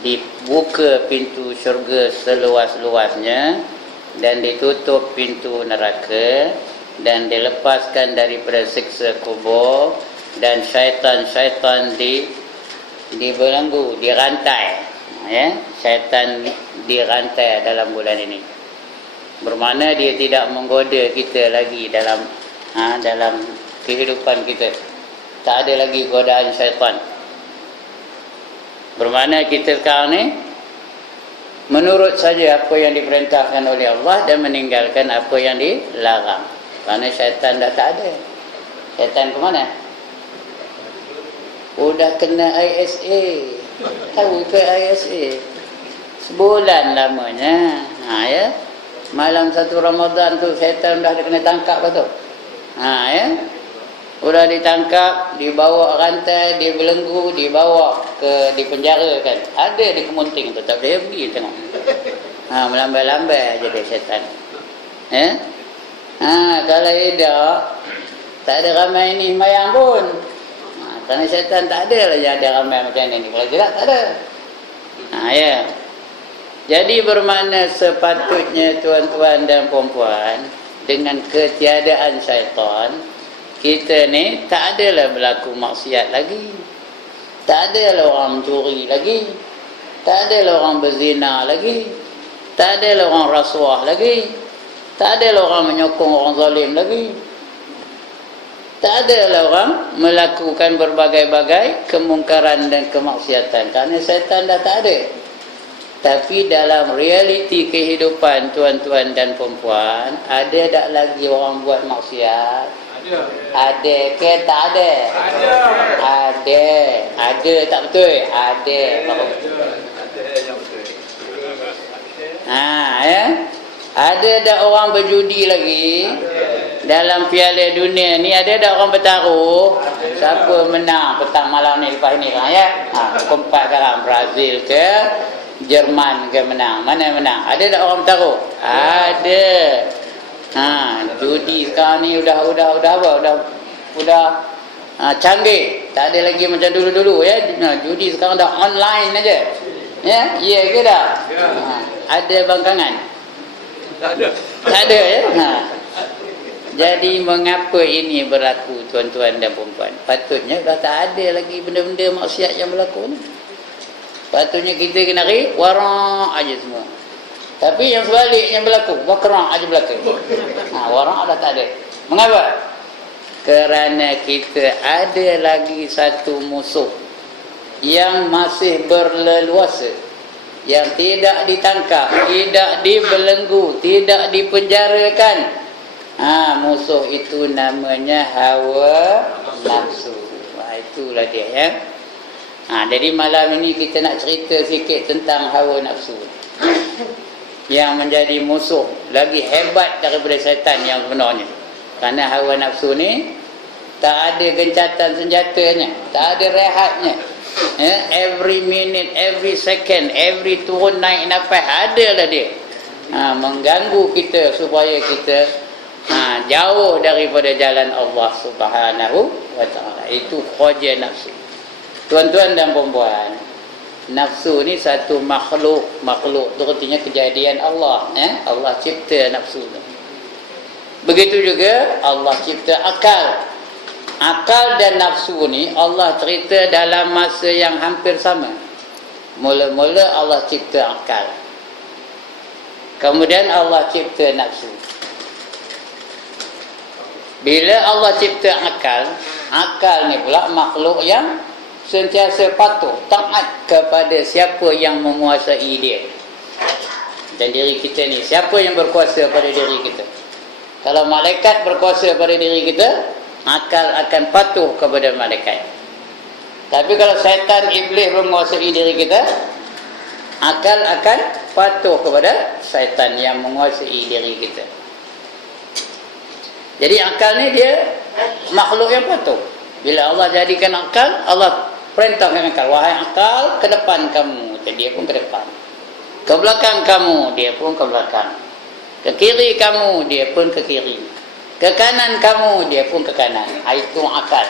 dibuka pintu syurga seluas-luasnya dan ditutup pintu neraka dan dilepaskan daripada siksa kubur, dan syaitan-syaitan dibelenggu, dirantai, ya, syaitan dirantai dalam bulan ini. Bermakna dia tidak menggoda kita lagi dalam kehidupan kita. Tak ada lagi godaan syaitan. Bermakna kita sekarang ni menurut saja apa yang diperintahkan oleh Allah dan meninggalkan apa yang dilarang. Kerana syaitan dah tak ada. Syaitan ke mana? Udah kena ISA. Tahu ke ISA? Sebulan lamanya. Ya. Malam 1 Ramadan tu syaitan dah kena tangkap lah tu. Ya. Udah ditangkap, dibawa rantai, dibelenggu, dibawa dipenjarakan. Ada di Kemunting tu, tak boleh pergi tengok. Melambai-lambai aja dia syaitan. Ya. Kalau tidak, tak ada ramai ni sembahyang pun. Kerana syaitan tak ada lah yang ada ramai macam ni. Kalau tidak, tak ada. Ya. Jadi bermakna sepatutnya tuan-tuan dan puan-puan, dengan ketiadaan syaitan, kita ni tak adalah berlaku maksiat lagi. Tak adalah orang mencuri lagi. Tak adalah orang berzina lagi. Tak adalah orang rasuah lagi. Tak adalah orang menyokong orang zalim lagi. Tak adalah orang melakukan berbagai-bagai kemungkaran dan kemaksiatan. Kerana syaitan dah tak ada. Tapi dalam realiti kehidupan tuan-tuan dan perempuan, ada tak lagi orang buat maksiat? Ada ke tak ada? Ada. Ada tak betul? Ada. Ya. Ada tak orang berjudi lagi? Dalam Piala Dunia ni ada tak orang bertaruh? Siapa menang petang malam ni lepas ni kan, ya? Keempat sekarang, Brazil ke Jerman ke menang? Mana menang? Ada tak orang bertaruh? Ada. Judi sekarang ni udah canggih. Tak ada lagi macam dulu-dulu, ya. Judi sekarang dah online aja. Ya, ya ke tak? Ada bangkangan? Tak ada, ya. Jadi mengapa ini berlaku tuan-tuan dan puan-puan? Patutnya dah tak ada lagi benda-benda maksiat yang berlaku ni. Patutnya kita kena wara' aja semua. Tapi yang sebaliknya berlaku, wakra' aja berlaku. Wara' dah tak ada. Mengapa? Kerana kita ada lagi satu musuh yang masih berleluasa, yang tidak ditangkap, tidak dibelenggu, tidak dipenjarakan. Musuh itu namanya hawa nafsu. Itulah dia, ya. Jadi malam ini kita nak cerita sikit tentang hawa nafsu yang menjadi musuh lagi hebat daripada syaitan yang sebenarnya. Kerana hawa nafsu ni tak ada gencatan senjatanya, tak ada rehatnya. Every minute, every second, every turun naik nafas adalah dia. Mengganggu kita supaya kita jauh daripada jalan Allah Subhanahu wa ta'ala. Itu khaja nafsu. Tuan-tuan dan puan-puan, nafsu ni satu makhluk tu artinya kejadian Allah, ya. Allah cipta nafsu tu. Begitu juga Allah cipta akal. Akal dan nafsu ni Allah cerita dalam masa yang hampir sama. Mula-mula Allah cipta akal, kemudian Allah cipta nafsu. Bila Allah cipta akal, akal ni pula makhluk yang sentiasa patuh, taat kepada siapa yang menguasai dia. Dan diri kita ni, siapa yang berkuasa pada diri kita? Kalau malaikat berkuasa pada diri kita, akal akan patuh kepada malaikat. Tapi kalau syaitan iblis menguasai diri kita, akal akan patuh kepada syaitan yang menguasai diri kita. Jadi akal ni dia makhluk yang patuh. Bila Allah jadikan akal, Allah perintahkan akal, wahai akal, ke depan kamu, dia pun ke depan. Ke belakang kamu, dia pun ke belakang. Ke kiri kamu, dia pun ke kiri. Ke kanan kamu, dia pun ke kanan. Itu akal.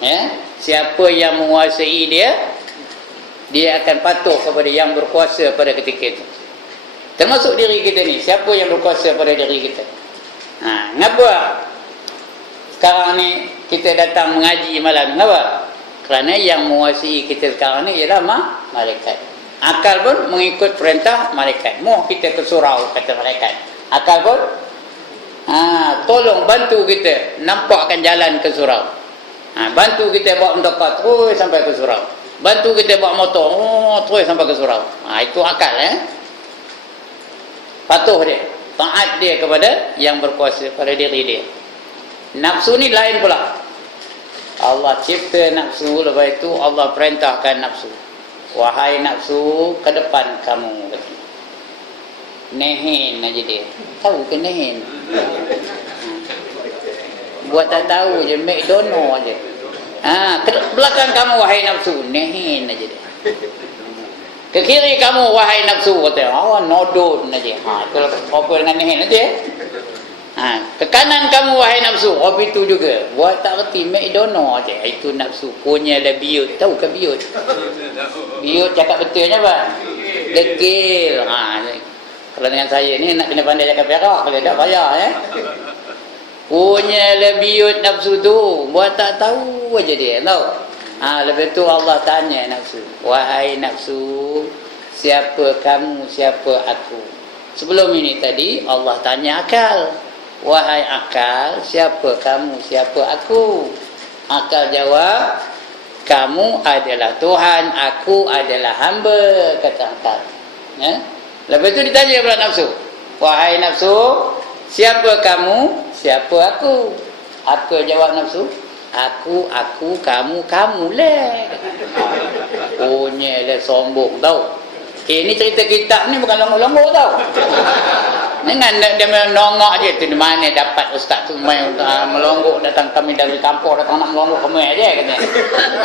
Ya? Siapa yang menguasai dia, dia akan patuh kepada yang berkuasa pada ketika itu. Termasuk diri kita ni, siapa yang berkuasa pada diri kita? Ngapa sekarang ni kita datang mengaji malam? Ngapa? Kerana yang menguasai kita sekarang ni ialah malaikat. Akal pun mengikut perintah malaikat. Mau kita ke surau, kata malaikat. Akal pun tolong bantu kita nampakkan jalan ke surau. Bantu kita bawa motor terus sampai ke surau. Bantu kita bawa motor terus sampai ke surau. Itu akal. Patuh dia, taat dia kepada yang berkuasa pada diri dia. Nafsu ni lain pula. Allah cipta nafsu, lepas itu Allah perintahkan nafsu. Wahai nafsu, ke depan kamu. Nehin aja dia. Tahu ke nehin? Buat tak tahu je, McDonald aja. Ke belakang kamu wahai nafsu, nehin aja dia. Ke kiri kamu wahai nafsu, kata nodon aja. Itu apa dengan nehin aja. Ke kanan kamu wahai nafsu, itu juga. Buat tak reti McDonald aja. Itu nafsu punya ada biut. Tahu ke biut? Biut cakap betulnya apa? Degil. Kalau dengan saya ni nak kena pandai cakap perak, kalau tak payah punya lebiut nafsu tu, buat tak tahu aja dia, tahu. Lepas tu Allah tanya nafsu, wahai nafsu, siapa kamu, siapa aku? Sebelum ini tadi Allah tanya akal, wahai akal, siapa kamu, siapa aku? Akal jawab, kamu adalah Tuhan, aku adalah hamba, kata akal. Lepas tu ditanya pula nafsu, wahai nafsu, siapa kamu, siapa aku? Apa jawab nafsu? Aku, kamu lah. Punya sombong tau. Ni cerita kitab ni bukan longok-longok tau. Jangan dia menongok je tu, di mana dapat ustaz tu main melonggok, datang kami dari kampung, datang nak melonggok kami aja kata.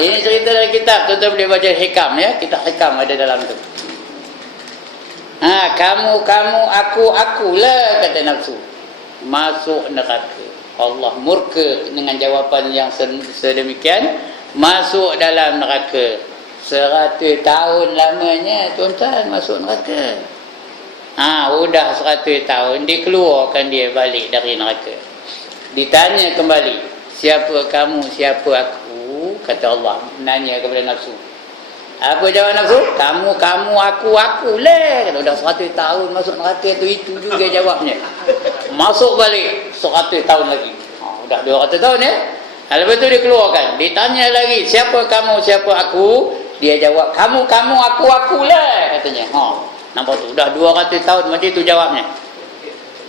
Ini cerita dari kitab, tuan-tuan boleh baca hikam ya, kitab hikam ada dalam tu. Kamu, akulah, kata nafsu. Masuk neraka. Allah murka dengan jawapan yang sedemikian. Masuk dalam neraka. 100 tahun lamanya tuan-tuan masuk neraka. Udah 100 tahun, dikeluarkan dia balik dari neraka. Ditanya kembali, siapa kamu, siapa aku? Kata Allah, nanya kepada nafsu. Apa jawab nafsu? Kamu, akulah. Kalau dah 100 tahun masuk neraka tu, itu juga jawabnya. Masuk balik 100 tahun lagi. Dah 200 tahun ya. Lepas tu dia keluarkan. Ditanya lagi, siapa kamu, siapa aku? Dia jawab, kamu, akulah, katanya. Nampak tu, dah 200 tahun macam itu jawabnya.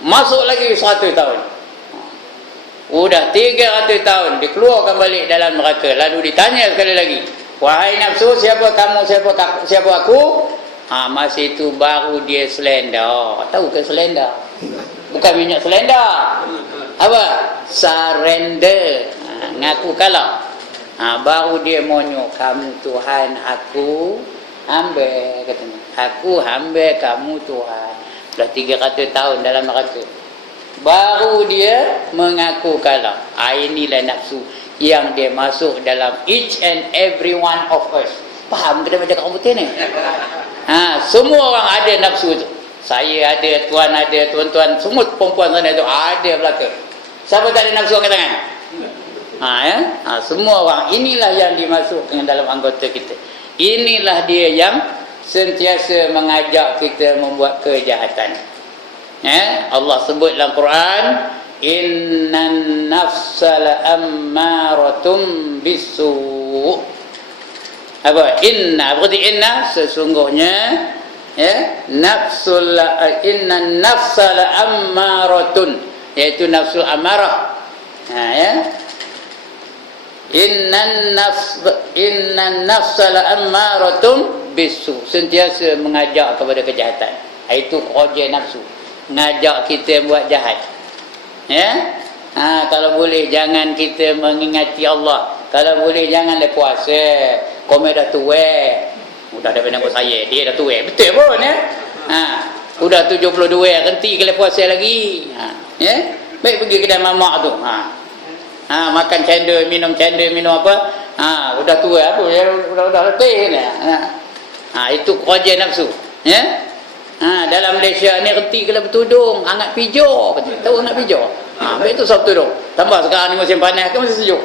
Masuk lagi 100 tahun. Udah 300 tahun, dikeluarkan balik dalam neraka. Lalu ditanya sekali lagi, wahai nafsu, siapa kamu, siapa aku? Masa itu baru dia selenda. Tahu ke selenda? Bukan minyak selenda. Apa? Surrender. Ngaku kalah. Baru dia monyo, kamu Tuhan, aku hamba, katanya. Aku hamba, kamu Tuhan. Dah 300 tahun dalam neraka. Baru dia mengaku kalah. Inilah nafsu yang dia masuk dalam each and every one of us. Faham kita baca kat komputer ni? Semua orang ada nafsu tu. Saya ada, tuan ada, tuan-tuan, semua perempuan sana tu ada belaka. Siapa tak ada nafsu angkat tangan? Semua orang. Inilah yang dimasukkan dalam anggota kita. Inilah dia yang sentiasa mengajak kita membuat kejahatan. Allah sebut dalam Quran, innan nafsa la'ammaratun bisu'. Apa? Berarti inna sesungguhnya innan nafsa la'ammaratun, iaitu nafsul amarah. Innan nafsa la'ammaratun bisu', sentiasa mengajak kepada kejahatan. Itu kerja nafsu, ngajak kita buat jahat. Kalau boleh jangan kita mengingati Allah. Kalau boleh jangan dia puasa. Kami dah tua. Udah ada nama saya, dia dah tua. Betul pun udah 72, renti kalau puasa lagi. Baik pergi kedai mamak tu. Makan cendol, minum apa? Udah tua apa? Udah letih ni. Itu kerja nafsu. Ya. Dalam Malaysia ni reti kalau bertudung, hangat pijo. Tahu hangat pijo? Baik tu sab tudung. Tambah sekarang ni musim panas ke musim sejuk?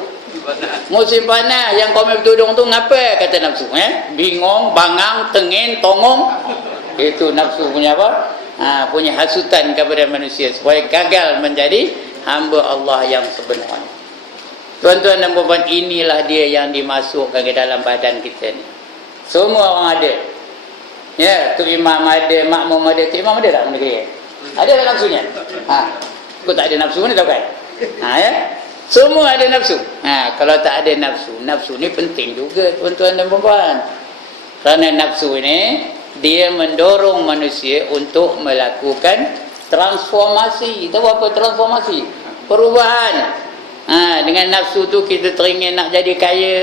Musim panas yang kau bertudung tu ngapa kata nafsu? Bingung, bangang, tengin, tongong. Itu nafsu punya apa? Punya hasutan kepada manusia supaya gagal menjadi hamba Allah yang sebenarnya. Tuan-tuan dan puan-puan, inilah dia yang dimasukkan ke dalam badan kita ni. Semua orang ada. Ya, tu imam ada, makmum ada. Tu imam ada tak negeri? Ada tak nafsunya? Kau tak ada nafsu ni tahu kan? Ya. Semua ada nafsu. Kalau tak ada nafsu, nafsu ni penting juga tuan-tuan dan puan-puan. Kerana nafsu ni dia mendorong manusia untuk melakukan transformasi. Tahu apa transformasi? Perubahan. Dengan nafsu tu kita teringin nak jadi kaya.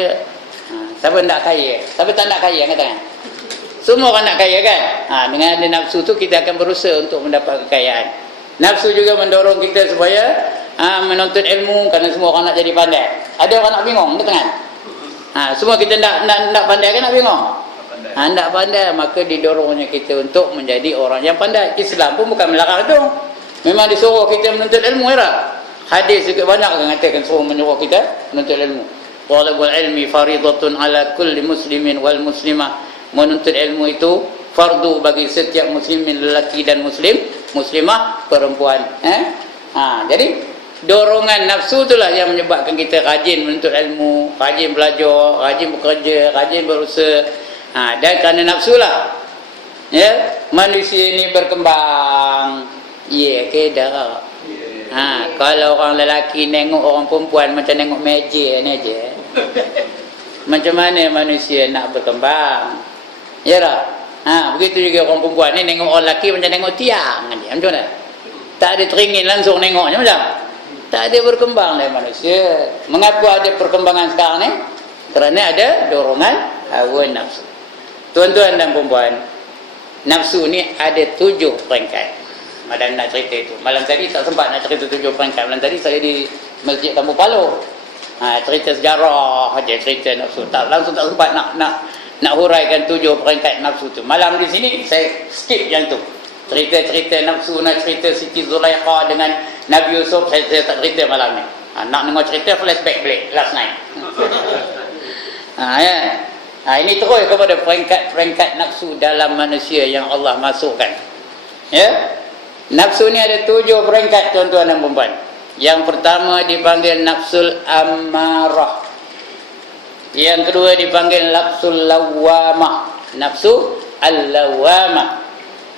Siapa nak kaya? Siapa tak nak kaya? Angkat tangan. Semua orang nak kaya kan? Dengan ada nafsu tu kita akan berusaha untuk mendapat kekayaan. Nafsu juga mendorong kita supaya menuntut ilmu, kerana semua orang nak jadi pandai. Ada orang nak bingung, angkat tangan. Semua kita nak pandai kan, nak bingung? Nak pandai, maka didorongnya kita untuk menjadi orang yang pandai. Islam pun bukan melarang tu. Memang disuruh kita menuntut ilmu ya. Hadis juga banyak yang mengatakan suruh menyuruh kita menuntut ilmu. Talabul ilmi faridatun ala kulli muslimin wal muslimah. Menuntut ilmu itu fardu bagi setiap muslimin lelaki dan muslimah perempuan. Jadi dorongan nafsu itulah yang menyebabkan kita rajin menuntut ilmu, rajin belajar, rajin bekerja, rajin berusaha. Dan kerana nafsu lah ya, manusia ini berkembang. Dah. Kalau orang lelaki nengok orang perempuan macam nengok meja ni aja. Macam mana manusia nak berkembang? Ya tak? Begitu juga orang perempuan ni nengok orang lelaki macam nengok tiang aja. Macam mana? Tak ada teringin langsung nengoknya macam. Tak ada berkembang dari manusia. Mengapa ada perkembangan sekarang ni? Kerana ada dorongan hawa nafsu. Tuan-tuan dan perempuan, nafsu ni ada 7 peringkat. Malam nak cerita itu. Malam tadi tak sempat nak cerita 7 peringkat. Malam tadi saya di Masjid Kampung Paloh. Cerita sejarah aja, cerita nafsu. Langsung tak sempat nak huraikan 7 peringkat nafsu tu. Malam di sini saya skip yang tu. Cerita-cerita nafsu, nak cerita Siti Zulaikha dengan Nabi Yusuf, saya tak cerita malam ni. Nak dengar cerita flashback balik last night. Ya. Ini terus kepada peringkat nafsu dalam manusia yang Allah masukkan. Ya. Nafsu ni ada 7 peringkat tuan-tuan dan puan-puan. Yang pertama dipanggil nafsul ammarah. Yang kedua dipanggil nafsul lawamah. Nafsu al-lawamah.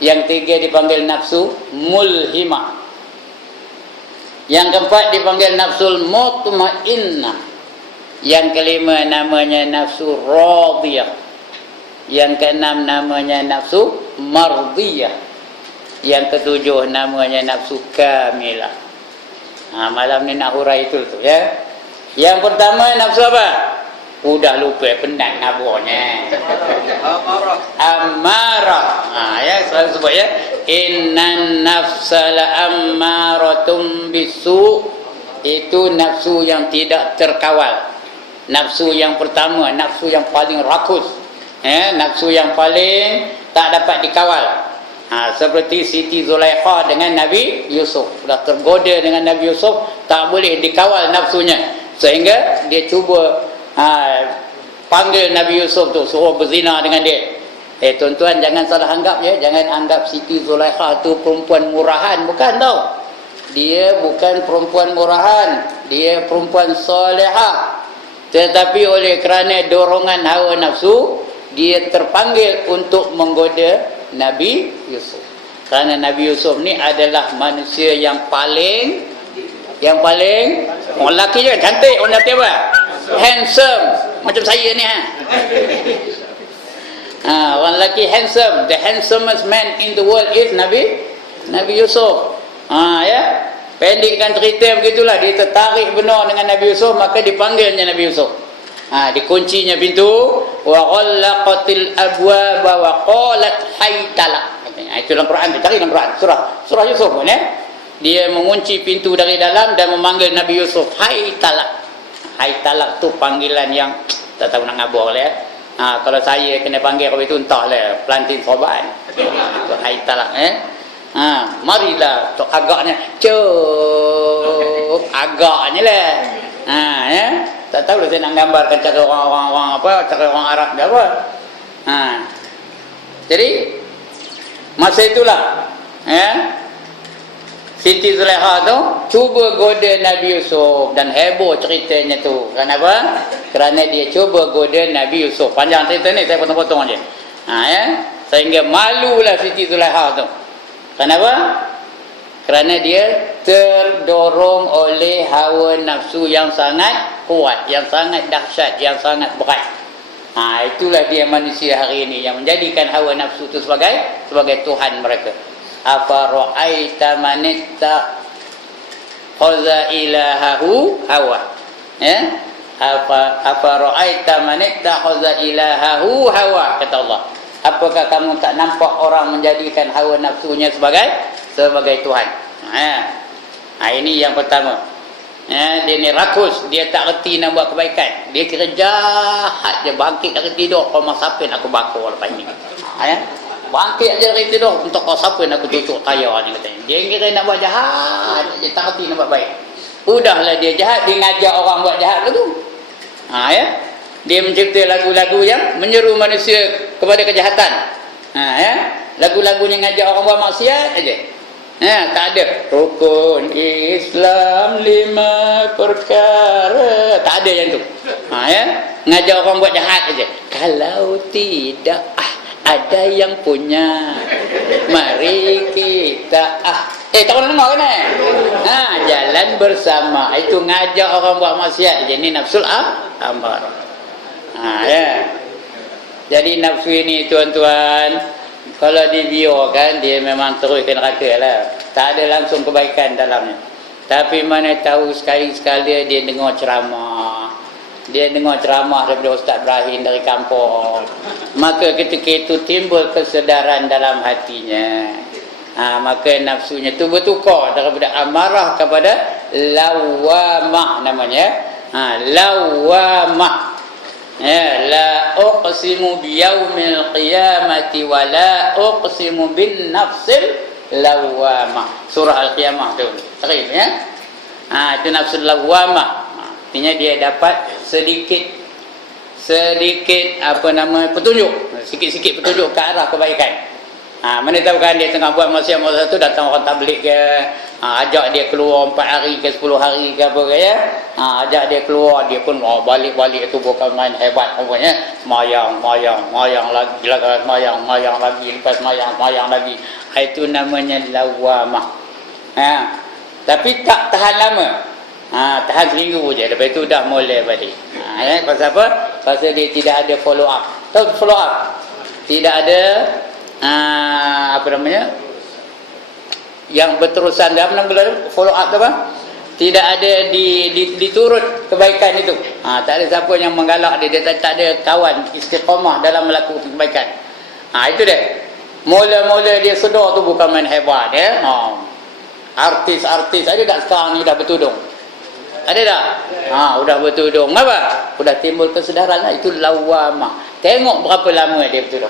Yang ketiga dipanggil nafsu mulhimah. Yang keempat dipanggil nafsul mutmainnah. Yang kelima namanya nafsu radiyah. Yang keenam namanya nafsu mardiyah. Yang ketujuh namanya nafsu kamilah. Malam ni nak hurai itu tu ya. Yang pertama nafsu apa? Udah lupa, penat ngaburnya. Amarah. Ya, selalu sebut ya. Innan nafsala ammaratum bisu. Itu nafsu yang tidak terkawal. Nafsu yang pertama, nafsu yang paling rakus. Nafsu yang paling tak dapat dikawal. Seperti Siti Zulaikha dengan Nabi Yusuf. Sudah tergoda dengan Nabi Yusuf, tak boleh dikawal nafsunya. Sehingga dia cuba panggil Nabi Yusuf tu, suruh berzina dengan dia. Tuan-tuan jangan salah anggap ya. Jangan anggap Siti Zulaikha tu perempuan murahan. Bukan tau. Dia bukan perempuan murahan. Dia perempuan solehah. Tetapi oleh kerana dorongan hawa nafsu, dia terpanggil untuk menggoda Nabi Yusuf. Kerana Nabi Yusuf ni adalah manusia yang paling orang lelaki je cantik, orang lelaki apa? Handsome. Macam saya ni orang lelaki handsome. The handsomest man in the world is Nabi Yusuf. Ya. Pendekkan cerita begitulah, dia tertarik benar dengan Nabi Yusuf, maka dipanggilnya Nabi Yusuf. Dikuncinya pintu, wa ghallaqatil abwaba wa qalat haytala. Itu dalam Quran, cari dalam Quran, surah Yusuf ya. Dia mengunci pintu dari dalam dan memanggil Nabi Yusuf haytala. Haytala tu panggilan yang tak tahu nak ngabur lah ya. Kalau saya kena panggil kalau itu entahlah pelantin soban. Itu hai talak marilah tok agaknya agaknya lah. Ya. Tak tahu lah saya nak gambarkan cara orang apa, cara orang Arab dia apa. Jadi masa itulah Siti Zulaikha tu cuba goda Nabi Yusuf dan heboh ceritanya tu. Kenapa? Kerana dia cuba goda Nabi Yusuf. Panjang cerita ni, saya potong-potong aja. Sehingga malulah Siti Zulaikha tu. Kenapa? Kerana dia terdorong oleh hawa nafsu yang sangat kuat, yang sangat dahsyat, yang sangat berat. Itulah dia manusia hari ini yang menjadikan hawa nafsu itu sebagai Tuhan mereka. Afara'aita manitta khaza ilahahu hawa. Afara'aita manitta khaza ilahahu hawa, kata Allah. Apakah kamu tak nampak orang menjadikan hawa nafsunya sebagai Tuhan? Ini yang pertama. Dia ni rakus, dia tak reti nak buat kebaikan. Dia kira jahat je, bangkit dari tidur, kau siapa nak aku bakar lepas ni. Bangkit je dari tidur, untuk kau siapa nak aku tutup tayar ni, katanya. Dia kira nak buat jahat, dia tak reti nak buat baik. Udahlah dia jahat, dia ngajak orang buat jahat tu. Dia mencipta lagu-lagu yang menyeru manusia kepada kejahatan. Lagu-lagunya ngajak orang buat maksiat aja. Tak ada rukun Islam 5 perkara, tak ada yang tu. Ngajak orang buat jahat aja. Kalau tidak ada yang punya, mari kita tak pernah dengar kan? Jalan bersama, itu ngajak orang buat maksiat. Jadi nafsul amar. Jadi nafsu ini tuan-tuan, kalau dibiarkan dia memang terus ke neraka lah. Tak ada langsung kebaikan dalamnya. Tapi mana tahu sekali-sekali dia dengar ceramah. Dia dengar ceramah daripada Ustaz Ibrahim dari kampung. Maka ketika itu timbul kesedaran dalam hatinya. Maka nafsunya itu bertukar daripada amarah kepada lawamah namanya. Lawamah. La uqsimu biyaumil qiyamati wa la uqsimu bin nafsil lawamah. Surah Al-Qiyamah tu. Terima ya. Itu nafsul lawamah. Artinya dia dapat sedikit petunjuk, sikit-sikit petunjuk ke arah kebaikan. Mana tahu kan dia tengah buat maksiat masa tu, datang orang tabligh ke, ajak dia keluar 4 hari ke 10 hari ke apa ke ya. Ajak dia keluar, dia pun balik-balik tu bukan main hebat rupanya. Semayang lagi, lepas semayang lagi. Itu namanya lawamah. Tapi tak tahan lama. Tahan seminggu je, lepas itu dah mulai balik. Pasal apa? Pasal dia tidak ada follow up. Tahu follow up? Tidak ada yang berterusan dalam follow up tu apa? Tidak ada diturut kebaikan itu. Tak ada siapa yang menggalak dia tak ada kawan istiqamah dalam melakukan kebaikan. Itu dia. Mula-mula dia sedar tu bukan main hebat ya. Artis-artis ada tak sekarang ni dah bertudung? Ada tak? Udah bertudung. Apa? Udah timbul kesedaran lah. Itu lawamah. Tengok berapa lama dia bertudung.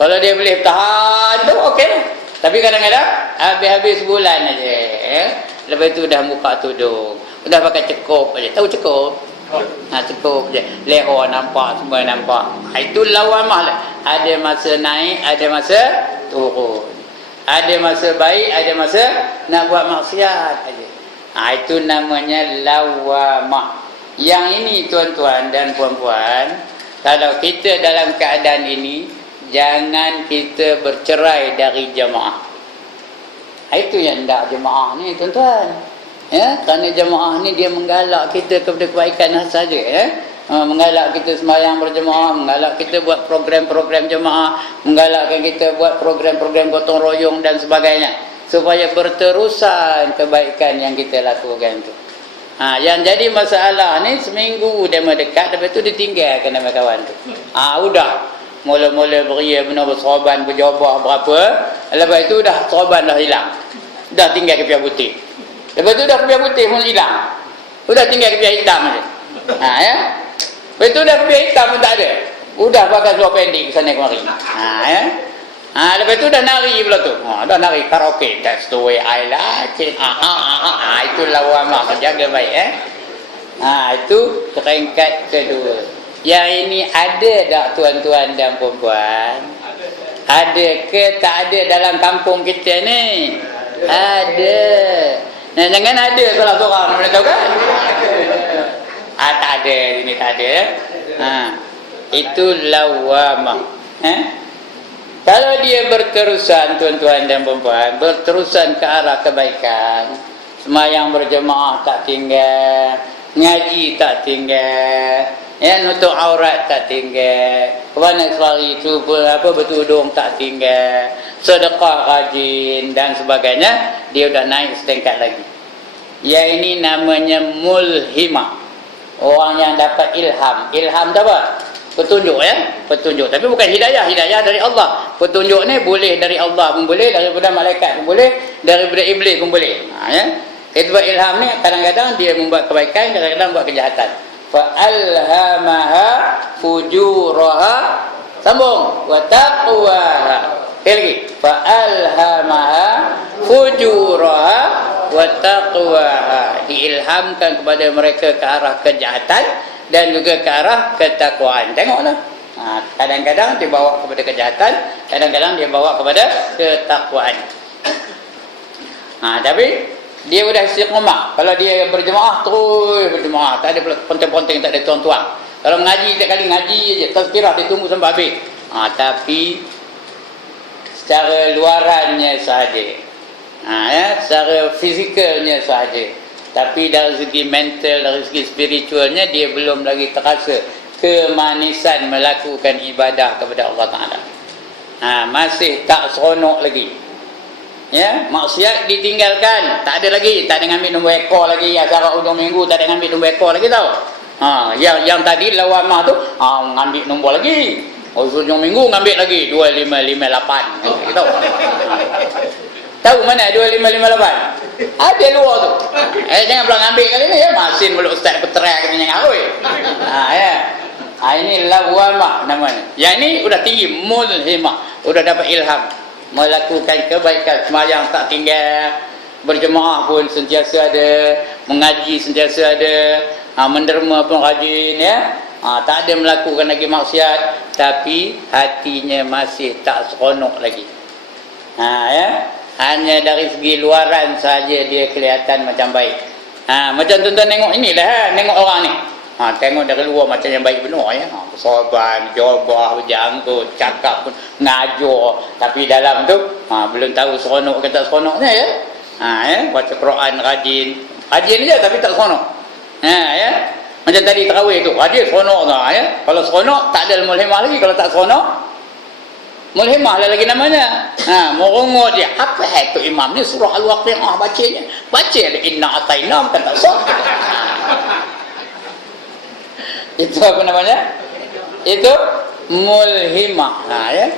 Kalau dia boleh tahan tu okey lah. Tapi kadang-kadang habis-habis sebulan aja. Lepas tu dah buka tudung. Dah pakai cekup aja. Tahu cekup? Cekup je. Leher nampak, semua nampak. Itu lawamah lah. Ada masa naik, ada masa turun. Ada masa baik, ada masa nak buat maksiat aja. Itu namanya lawamah. Yang ini tuan-tuan dan puan-puan, kalau kita dalam keadaan ini, jangan kita bercerai dari jemaah. Itu yang hendak jemaah ni tuan-tuan. Kerana jemaah ni dia menggalak kita kepada kebaikan saja. Menggalak kita sembahyang berjemaah, menggalak kita buat program-program jemaah, menggalakkan kita buat program-program gotong royong dan sebagainya. Supaya berterusan kebaikan yang kita lakukan tu. Yang jadi masalah ni seminggu dia mendekat, lepas tu ditinggalkan sama kawan tu. Udah. Mula-mula beria benar bersorban, berjabah berapa. Lepas tu dah sorban dah hilang. Dah tinggal kepiah putih. Lepas tu dah kepiah putih pun hilang. Dah tinggal kepiah hitam je. Lepas tu dah kepiah hitam pun tak ada. Udah pakai seluar pendek ke sana kemari. Ya. Lepas tu dah nari pula tu. Dah nari karaoke. That's the way I like it. Itulah wama, jaga baik itu peringkat kedua. Yang ini ada tak tuan-tuan dan puan-puan? Ada ke tak ada dalam kampung kita ni? Ada. Nah, jangan ada salah seorang, mana tahu kan? Tak ada, ini tak ada. Itu lawamah. Kalau dia berterusan, tuan-tuan dan puan-puan, berterusan ke arah kebaikan, semayang berjemaah tak tinggal, ngaji tak tinggal, nutup aurat tak tinggal, kepada selari itu bertudung tak tinggal, sedekah rajin dan sebagainya, dia dah naik setingkat lagi. Yang ini namanya mulhimah. Orang yang dapat ilham. Ilham tu apa? Petunjuk petunjuk, tapi bukan hidayah. Hidayah dari Allah. Petunjuk ni boleh dari Allah pun boleh, daripada malaikat pun boleh, daripada iblis pun boleh. Sebab ilham ni kadang-kadang dia membuat kebaikan, kadang-kadang buat kejahatan. Fa alhamaha fujuraha, sambung, wa taqwaha. Sekali lagi, fa alhamaha fujuraha wa taqwaha. Diilhamkan kepada mereka ke arah kejahatan dan juga ke arah ketakwaan. Tengoklah. Kadang-kadang dia bawa kepada kejahatan, kadang-kadang dia bawa kepada ketakwaan. Tapi dia sudah istiqamah. Kalau dia berjemaah, terus berjemaah. Tak ada ponteng-ponteng, tak ada tuan-tuan. Kalau mengaji, setiap kali ngaji je. Tazkirah dia tunggu sampai habis. Tapi secara luarannya sahaja. Secara fizikalnya sahaja. Tapi dari segi mental, dari segi spiritualnya, dia belum lagi terasa kemanisan melakukan ibadah kepada Allah Ta'ala. Masih tak seronok lagi. Maksiat ditinggalkan, tak ada lagi, tak ada ngambil nombor ekor lagi. Acara ujung minggu tak ada ngambil nombor ekor lagi tau. Yang tadi lawamah tu ngambil nombor lagi. Ujung minggu ngambil lagi 2558. Tahu? Tahu mana 2558? Ada luar tu. Jangan pula ngambil kali ni masin mulut ustaz berterak kena yang aroi. Ini lawamah namanya. Yang ni sudah tinggi, mulhimah, sudah dapat ilham, melakukan kebaikan, semayang tak tinggal, berjemaah pun sentiasa ada, mengaji sentiasa ada, menderma pun rajin tak ada melakukan lagi maksiat, tapi hatinya masih tak seronok lagi. Hanya dari segi luaran saja dia kelihatan macam baik. Macam tuan-tuan tengok inilah, tengok orang ni. Tengok dari luar macam yang baik benar Bersorban, jawabah, berjangkut, cakap pun, ngajar. Tapi dalam tu belum tahu seronok ke tak seronoknya baca Quran rajin. Rajin je tapi tak seronok. Macam tadi tarawih tu, rajin seronok Kalau seronok tak ada mulhimah lagi. Kalau tak seronok, mulhimah lah lagi namanya. Merungut dia. Apa itu imam ni surah Al-Waqi'ah bacanya. Baca inna ataina bukan tak sah. Itu apa namanya? Itu mulhimah.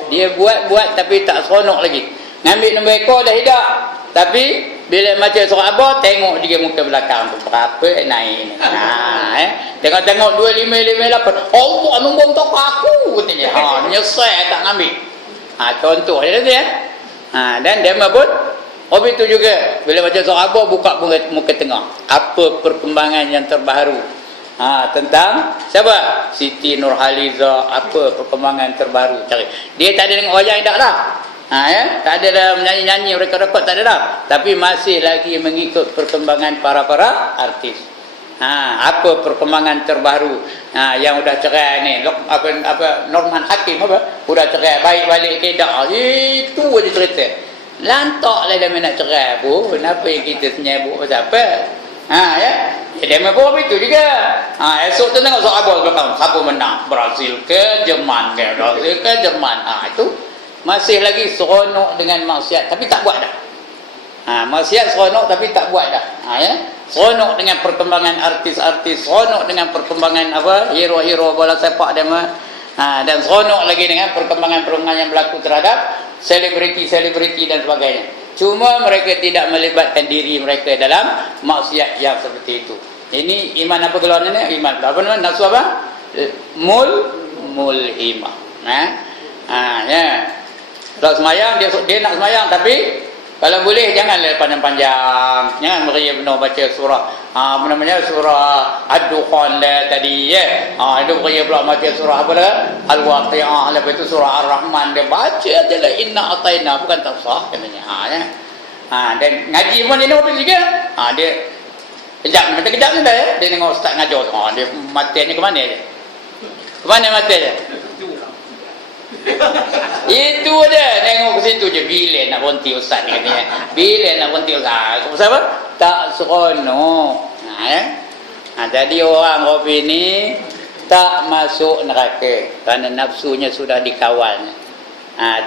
Dia buat tapi tak seronok lagi. Ngambil nombor ekor dah hidup. Tapi bila macam surah Abah, tengok dia muka belakang tu berapa naik ni. Tengok-tengok 2558. Allah nombor untuk aku katanya. Nyesal tak ngambil. Contoh dia tu dan dia pun itu juga bila macam surah Abah buka muka tengah. Apa perkembangan yang terbaru tentang siapa? Siti Nurhaliza. Apa perkembangan terbaru? Cari. Dia tak ada dengan wayang dah lah. Tak ada dalam nyanyi-nyanyi rekod-rekod, tak ada dah. Tapi masih lagi mengikut perkembangan para artis. Apa perkembangan terbaru yang udah cerai ni? Apa Norman Hakim udah cerai, baik balik ke dak. Itu aja cerita. Lantaklah dia nak cerai pun. Kenapa yang kita senyabuk siapa? Dia pun itu juga. Esok tu tengok soal Abah belakang, siapa menang? Brazil ke Jerman ke? Brazil ke Jerman. Itu masih lagi seronok dengan maksiat tapi tak buat dah. Maksiat seronok tapi tak buat dah. Seronok dengan perkembangan artis-artis, seronok dengan perkembangan hero-hero bola sepak dia dan seronok lagi dengan perkembangan-perkembangan yang berlaku terhadap selebriti-selebriti dan sebagainya. Cuma mereka tidak melibatkan diri mereka dalam maksiat yang seperti itu. Ini iman apa gelarnya ni? Iman apa nama? Nafsu apa? mulhimah. Ya. Kalau semayang dia nak semayang, tapi kalau boleh janganlah panjang-panjang. Jangan beri benar baca surah surah Ad-Dukhan lah tadi ya. Itu beri pula baca surah apa dah? Al-Waqi'ah, lepas itu surah Ar-Rahman, dia baca ajalah inna ataina, bukan tafsir katanya. Ya. Dan ngaji pun dia habis juga. Dia kejap ni dah ya. Dia tengok ustaz ngajar. Dia matinya ke mana dia? Ke mana mati dia? Itu aja, tengok ke situ je. Bila nak berhenti ustaz ni katanya. Bila nak berhenti ustaz? Kenapa apa? Tak seronok. Jadi orang kopi ni tak masuk neraka kerana nafsunya sudah dikawalnya.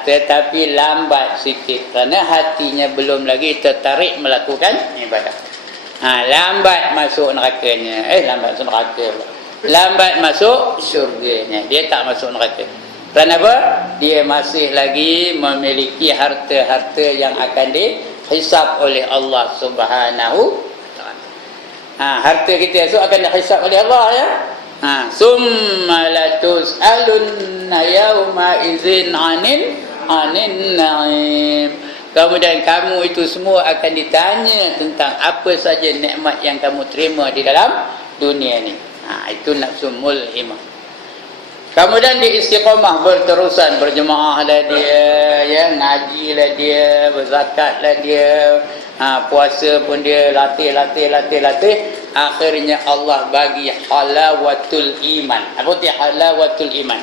Tetapi lambat sikit kerana hatinya belum lagi tertarik melakukan ibadah. Lambat masuk nerakanya. Lambat masuk neraka. Lambat masuk syurganya. Dia tak masuk neraka. Kenapa? Dia masih lagi memiliki harta-harta yang akan dihisab oleh Allah Subhanahu wa taala. Harta kita esok akan dihisab oleh Allah ya. Summa latus'alunna yauma idzin 'anil na'im. Kemudian kamu itu semua akan ditanya tentang apa saja nikmat yang kamu terima di dalam dunia ni. Itu nafsu mulhimah. Kemudian di istiqamah berterusan, berjemaah lah dia, ya, ngaji lah dia, berzakat lah dia, puasa pun dia latih. Akhirnya Allah bagi halawatul iman. Apa itu halawatul iman?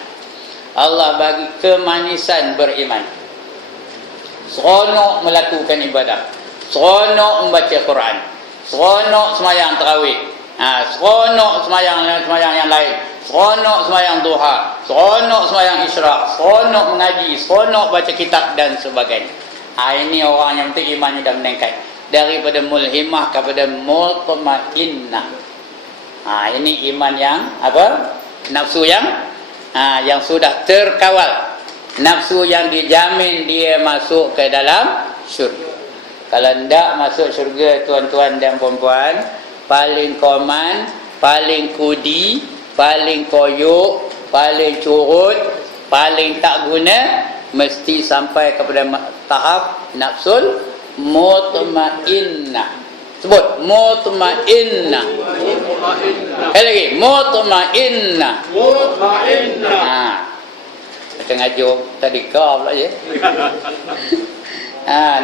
Allah bagi kemanisan beriman. Seronok melakukan ibadah, seronok membaca Quran, seronok semayang tarawih, seronok semayang yang lain, seronok semayang duha, seronok semayang isyraq, seronok mengaji, seronok baca kitab dan sebagainya. Ini orang yang penting imannya dah meningkat daripada mulhimah kepada mutmainnah. Ini iman yang apa? Nafsu yang sudah terkawal. Nafsu yang dijamin dia masuk ke dalam syurga. Kalau tidak masuk syurga, tuan-tuan dan puan-puan, paling koman, paling kudi, paling koyuk, paling curut, paling tak guna, mesti sampai kepada tahap nafsul mutmainnah. Sebut mutmainnah. Lagi mutmainnah. Macam ngajuk tadi kau pula je.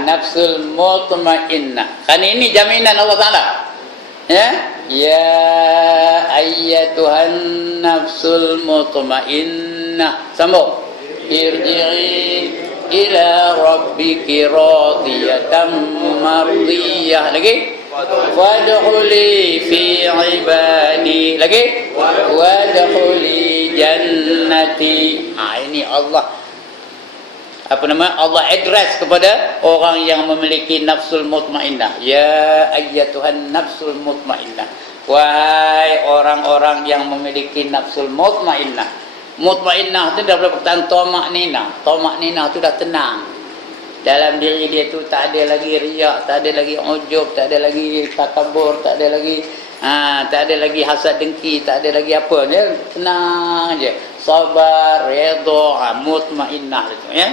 Nafsul mutmainnah. Kan ini jaminan Allah Taala. Ya ayyatuhan nafsul mutmainnah. Sambung. Irji'i ila rabbiki radiyatan mardiyah. Lagi. Wadkhuli fi ibadi. Lagi. Wadkhuli jannati. Ini Allah Allah address kepada orang yang memiliki nafsul mutmainnah. Ya ayyatuhan nafsul mutmainnah. Wahai orang-orang yang memiliki nafsul mutmainnah. Mutmainnah itu dah perkataan tamak-ninah. Tamak-ninah itu dah tenang. Dalam diri dia tu tak ada lagi riak, tak ada lagi ujub, tak ada lagi takabur, tak ada lagi hasad dengki, tak ada lagi apa. Dia tenang je. Sabar, redha, mutmainnah itu ya.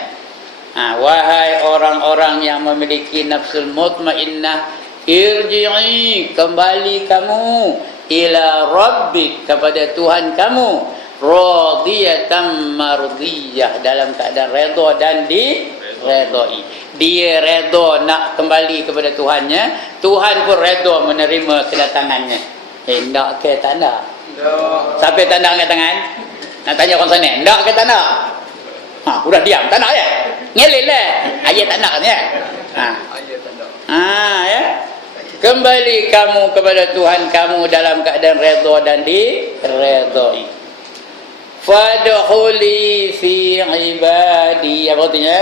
Wahai orang-orang yang memiliki nafsul mutmainnah, irji'i, kembali kamu ila rabbik, kepada Tuhan kamu, radiyatan mardiyah, dalam keadaan redha dan diredai. Dia redha nak kembali kepada Tuhannya, Tuhan pun redha menerima kedatangannya. Nak ke tak nak? Siapa tak nak angkat tangan? Nak tanya orang sana, nak ke tak nak? Udah diam, tak nak ya? Ngelil lah. Ayat tak nak ya? Ayat tak nak. Ya. Kembali kamu kepada Tuhan kamu dalam keadaan redha dan diredai. Fadkhuli fi ibadi. Apa artinya?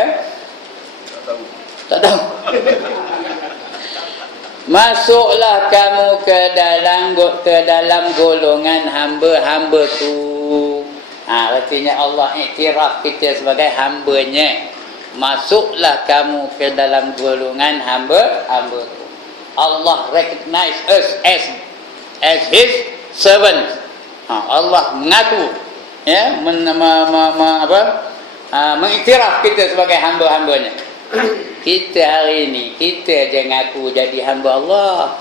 Tak tahu. Masuklah kamu ke dalam golongan hamba-hambaku. Artinya Allah iktiraf kita sebagai hambanya. Masuklah kamu ke dalam golongan hamba-hambaku. Allah recognize us as his servant. Allah mengaku ya, mengiktiraf kita sebagai hamba-hambanya. Kita hari ini, kita je ngaku jadi hamba Allah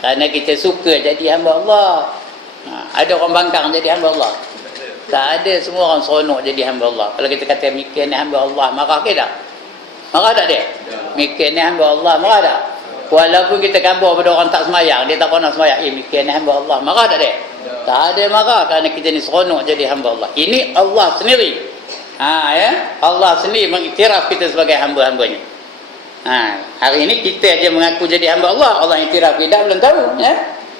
kerana kita suka jadi hamba Allah. Ada orang bangkang jadi hamba Allah? Tak ada, semua orang seronok jadi hamba Allah. Kalau kita kata mikir ni hamba Allah, marah ke tak? Marah tak dia? Mikir ni hamba Allah, marah tak? Walaupun kita kabar pada orang tak semayang, dia tak pernah semayang, mikir ni hamba Allah, marah tak dia? Tak ada marah kerana kita ni seronok jadi hamba Allah. Ini Allah sendiri. Ya, Allah sendiri mengiktiraf kita sebagai hamba-hambanya. Hari ini kita aja mengaku jadi hamba Allah, Allah iktiraf kita belum tahu, ya.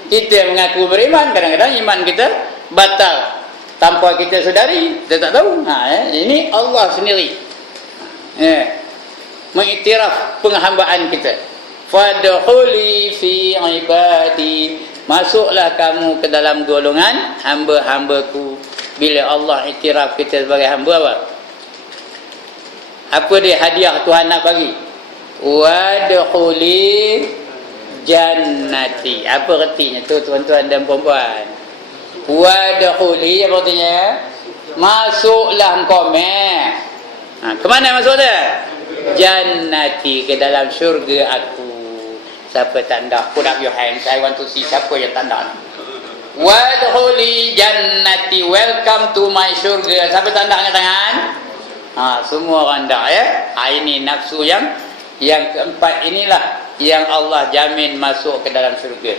Kita mengaku beriman, kadang-kadang iman kita batal tanpa kita sedari, kita tak tahu. Ini Allah sendiri mengiktiraf penghambaan kita. Fadkhuli fi ibadi, masuklah kamu ke dalam golongan hamba-hambaku. Bila Allah iktiraf kita sebagai hamba, apa dia hadiah Tuhan nak bagi? Wadkhuli jannati. Apa artinya tu tuan-tuan dan puan-puan? Wadkhuli apa artinya? Masuklah engkau ke mana masuk dia? Jannati, ke dalam syurga aku. Siapa tanda? Put up your hands, I want to see siapa yang tanda ni. Wadkhuli jannati, welcome to my syurga. Siapa tanda dengan tangan? Semua orang dah, ya. Ini nafsu yang keempat, inilah yang Allah jamin masuk ke dalam syurga.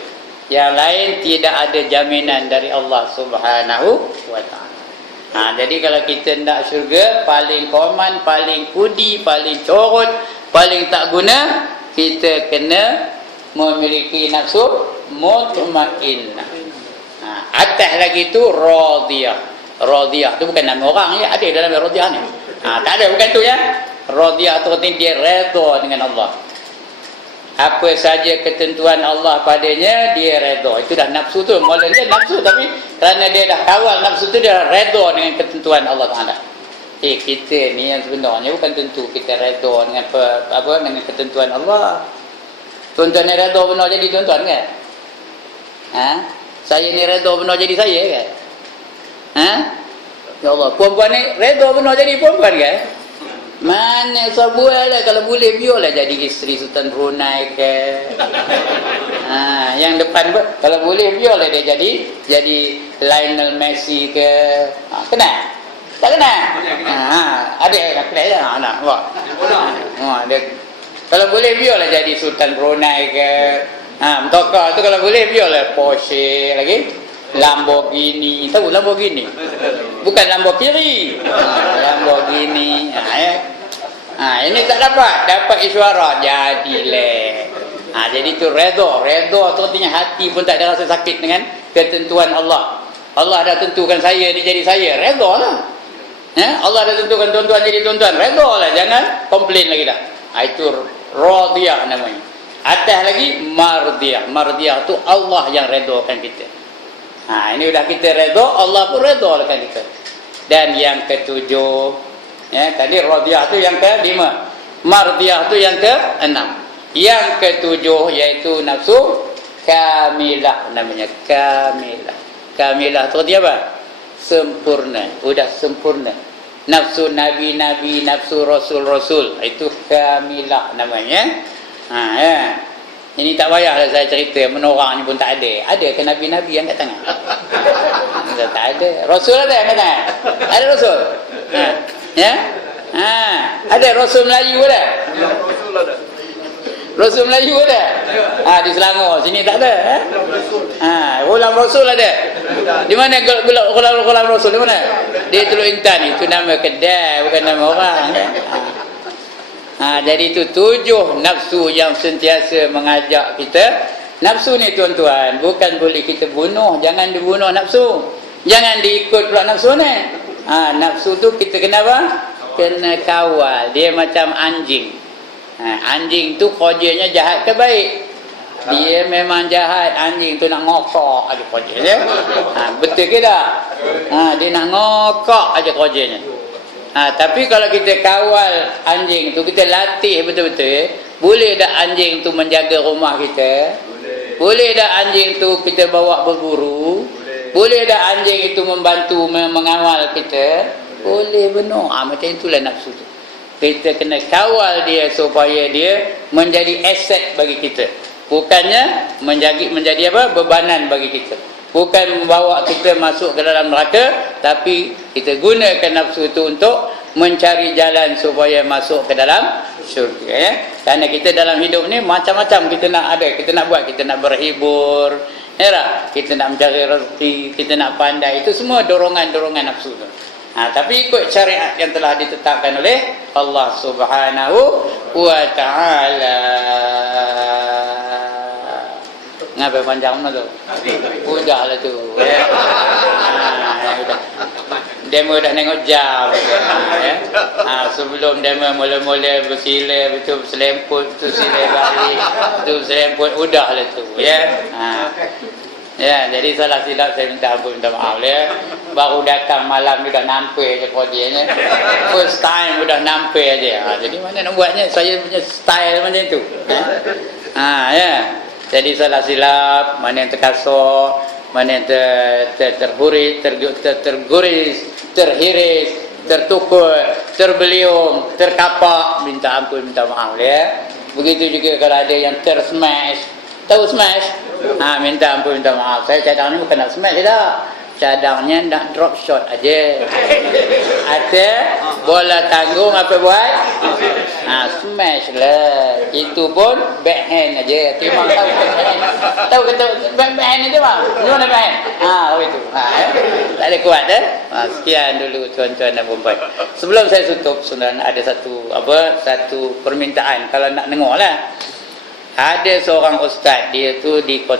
Yang lain tidak ada jaminan dari Allah Subhanahu wa ta'ala. Jadi kalau kita nak syurga, paling koman, paling kudi, paling corot, paling tak guna, kita kena memiliki nafsu mutmainnah. Atas lagi tu radiyah. Radiyah tu bukan nama orang, ya. Ada dalam radiyah ni. Tak ada, bukan tu, ya. Radiyah tu artinya dia redha dengan Allah. Apa saja ketentuan Allah padanya, dia redha. Itu dah nafsu tu. Mula dia nafsu, tapi kerana dia dah kawal nafsu tu, dia redha dengan ketentuan Allah Taala. Kita ni yang sebenarnya bukan tentu kita redha dengan dengan ketentuan Allah. Tuan-tuan ni redha benar jadi tuan-tuan kan? Saya ni redha benar jadi saya kan? Ya Allah, perempuan ni redha benar jadi perempuan kan? Mana sebuah lah, kalau boleh biarlah jadi isteri Sultan Brunei ke. Yang depan kalau boleh biarlah dia jadi Lionel Messi ke. Kena? Tak kena? Ada yang kena je anak. Dia kalau boleh biarlah jadi Sultan Brunei ke. Mtoka tu kalau boleh biarlah Porsche lagi, Lamborghini. Tahu Lamborghini? Bukan Lamborghini. Lamborghini. Ini tak dapat isyarat jadilah. Jadi tu redha. Redha tu artinya hati pun tak ada rasa sakit dengan ketentuan Allah. Allah dah tentukan saya ni jadi saya, redha lah. Allah dah tentukan tuan-tuan jadi tuan-tuan, redha lah. Jangan komplain lagi dah. Itu radiyah namanya. Atas lagi mardiyah. Mardiyah tu Allah yang redakan kita. Ini udah kita redha, Allah pun redakan kita. Dan yang ketujuh, tadi radiyah tu yang kelima, mardiyah tu yang keenam. Yang ketujuh iaitu nafsu kamilah namanya. Kamilah tu dia apa? Sempurna. Udah sempurna. Nafsu nabi-nabi, nafsu rasul-rasul, itu kamilah namanya. Ini tak payahlah saya cerita, menorang ni pun tak ada. Ada ke nabi-nabi yang kat tangan? Tak ada. Rasul ada yang kat tangan? Ada rasul? Ada rasul Melayu ada? Rasul ada. Rasul Melayu ada? Di Selangor sini tak ada. Ulang rasul ada? Di mana ulang rasul? Di mana? Di Teluk Intan. Itu nama kedai, bukan nama orang. Jadi itu 7 nafsu yang sentiasa mengajak kita. Nafsu ni tuan-tuan, bukan boleh kita bunuh. Jangan dibunuh nafsu. Jangan diikut pula nafsu ni. Nafsu tu kita kena apa? Kena kawal. Dia macam anjing. Anjing tu kerjanya jahat ke baik? Dia memang jahat. Anjing tu nak ngokok aja kerjanya. Betul ke tak? Dia nak ngokok aja kerjanya. Tapi kalau kita kawal anjing tu, kita latih betul-betul, boleh tak anjing tu menjaga rumah kita? Boleh tak anjing tu kita bawa berburu? Boleh dah anjing itu membantu mengawal kita? Boleh benar. Macam itulah nafsu tu. Kita kena kawal dia supaya dia menjadi aset bagi kita. Bukannya menjadi apa? Bebanan bagi kita. Bukan membawa kita masuk ke dalam neraka, tapi kita gunakan nafsu itu untuk mencari jalan supaya masuk ke dalam syurga. Ya? Kerana kita dalam hidup ni macam-macam kita nak ada, kita nak buat, kita nak berhibur, ya tak? Kita nak mencari rezeki, kita nak pandai, itu semua dorongan-dorongan nafsu tu. Tapi ikut syariat yang telah ditetapkan oleh Allah Subhanahu wa Ta'ala. Ngapa panjang mana tu? Udahlah tu. Ya. Udah. Demo dah tengok jam. Ya. Sebelum demo mula-mula bersila, betul selemput, betul sila balik, betul selemput, udahlah tu. Ya. Ya, jadi salah silap saya minta ampun, minta maaf ya. Baru datang malam ni dah nampai je kodianya. First time dah nampai aja. Jadi mana nak buatnya? Saya punya style macam tu. Ya. Jadi salah silap, mana yang terkasar, mana yang terguris, terhiris, tertukul, terbeliung, terkapak, minta ampun, minta maaf ya. Begitu juga kalau ada yang tersmash. Tahu smash? Minta ampun, minta maaf. Saya cadang ni bukan nak smash dah. Cadangnya nak drop shot aja. Ada bola tanggung apa buat? Smash lah. Itu pun backhand aja. Timang tahu backhand. Tahu kata backhand itu bang? Mana backhand? Itu. Tak ada kuat dah. Sekian dulu tuan-tuan dan puan-puan. Sebelum saya tutup, saudara, ada satu permintaan kalau nak dengar lah. Ada seorang ustaz, dia tu di kota